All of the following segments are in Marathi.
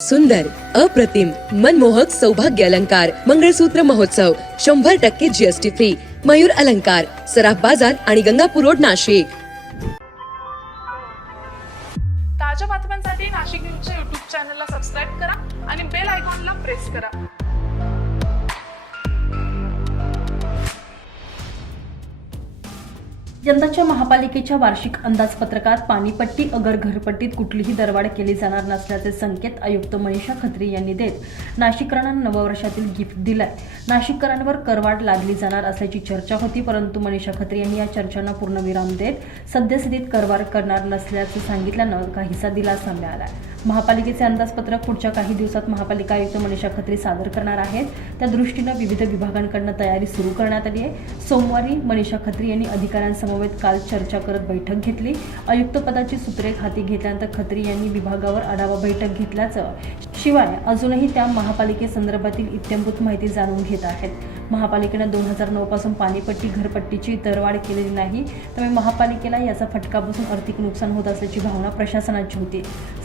सुंदर, अप्रतिम, मनमोहक सौभाग्य अलंकार मंगळसूत्र महोत्सव 100% जीएसटी फ्री. मयूर अलंकार, सराफ बाजार आणि गंगापूर रोड, नाशिक. ताज्या बातम्यांसाठी नाशिक न्यूजच्या YouTube चॅनलला सबस्क्राईब करा आणि बेल आयकॉनला प्रेस करा. यंदाच्या महापालिकेच्या वार्षिक अंदाजपत्रकात पाणीपट्टी अगर घरपट्टीत कुठलीही दरवाढ केली जाणार नसल्याचे संकेत आयुक्त मनीषा खत्री यांनी देत नाशिककरांना नववर्षातील गिफ्ट दिलाय. नाशिककरांवर करवाढ लागली जाणार असल्याची चर्चा होती, परंतु मनीषा खत्री यांनी या चर्चांना पूर्णविराम देत सद्यस्थितीत करवाढ करणार नसल्याचं सांगितल्यानं काहीसा दिलासा मिळालाय. महापालिकेचे अंदाजपत्रक पुढच्या काही दिवसात महापालिका आयुक्त मनीषा खत्री सादर करणार आहेत. त्या दृष्टीनं विविध विभागांकडून तयारी सुरू करण्यात आली आहे. सोमवारी मनीषा खत्री यांनी अधिकाऱ्यांसमवेत काल चर्चा करत बैठक घेतली. आयुक्त पदाची सूत्रे हाती घेतल्यानंतर खत्री यांनी विभागावर आढावा बैठक घेतल्याचं, शिवाय अजूनही त्या महापालिकेसंदर्भातील इत्थंभूत माहिती जाणून घेत आहेत. महापालिकेनं 2009 पासून पाणीपट्टी घरपट्टीची दरवाढ केलेली नाही, त्यामुळे महापालिकेला याचा फटका बसून आर्थिक नुकसान होत असल्याची भावना प्रशासनाची होती.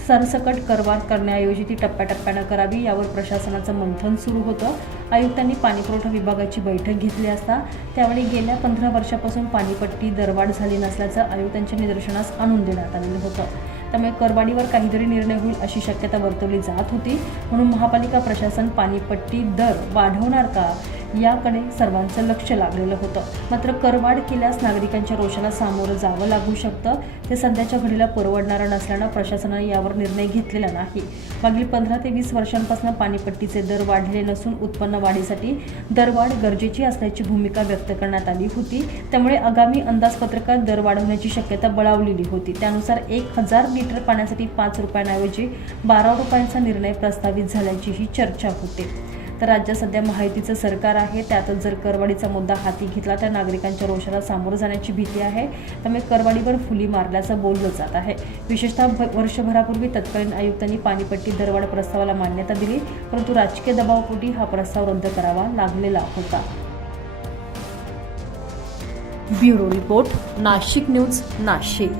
सरसकट करवाढ करण्याऐवजी ती टप्प्याटप्प्यानं करावी यावर प्रशासनाचं मंथन सुरू होतं. आयुक्तांनी पाणीपुरवठा विभागाची बैठक घेतली असता त्यावेळी गेल्या 15 वर्षापासून पाणीपट्टी दरवाढ झाली नसल्याचं आयुक्तांच्या निदर्शनास आणून देण्यात आलेलं होतं. त्यामुळे करवाढीवर काहीतरी निर्णय होईल अशी शक्यता वर्तवली जात होती. म्हणून महापालिका प्रशासन पाणीपट्टी दर वाढवणार का याकडे सर्वांचं लक्ष लागलेलं होतं. मात्र करवाढ केल्यास नागरिकांच्या रोषाला सामोरं जावं लागू शकतं. ते सध्याच्या घडीला परवडणारं नसल्यानं प्रशासनाने यावर निर्णय घेतलेला नाही. मागील 15 ते 20 वर्षांपासून पाणीपट्टीचे दर वाढलेले नसून उत्पन्न वाढीसाठी दरवाढ गरजेची असल्याची भूमिका व्यक्त करण्यात आली होती. त्यामुळे आगामी अंदाजपत्रकात दर वाढवण्याची शक्यता बळावलेली होती. त्यानुसार 1000 लिटर पाण्यासाठी 5 रुपयांऐवजी 12 रुपयांचा निर्णय प्रस्तावित झाल्याचीही चर्चा होते. तर राज्यात सध्या महायुतीचं सरकार आहे, त्यातच जर करवाढीचा मुद्दा हाती घेतला तर नागरिकांच्या रोषाला सामोरं जाण्याची भीती आहे. त्यामुळे करवाढीवर फुली मारल्याचं बोललं जात आहे. विशेषतः वर्षभरापूर्वी तत्कालीन आयुक्तांनी पाणीपट्टी दरवाढ प्रस्तावाला मान्यता दिली, परंतु राजकीय दबावापोटी हा प्रस्ताव रद्द करावा लागलेला होता. Bureau report, Nashik news, Nashik.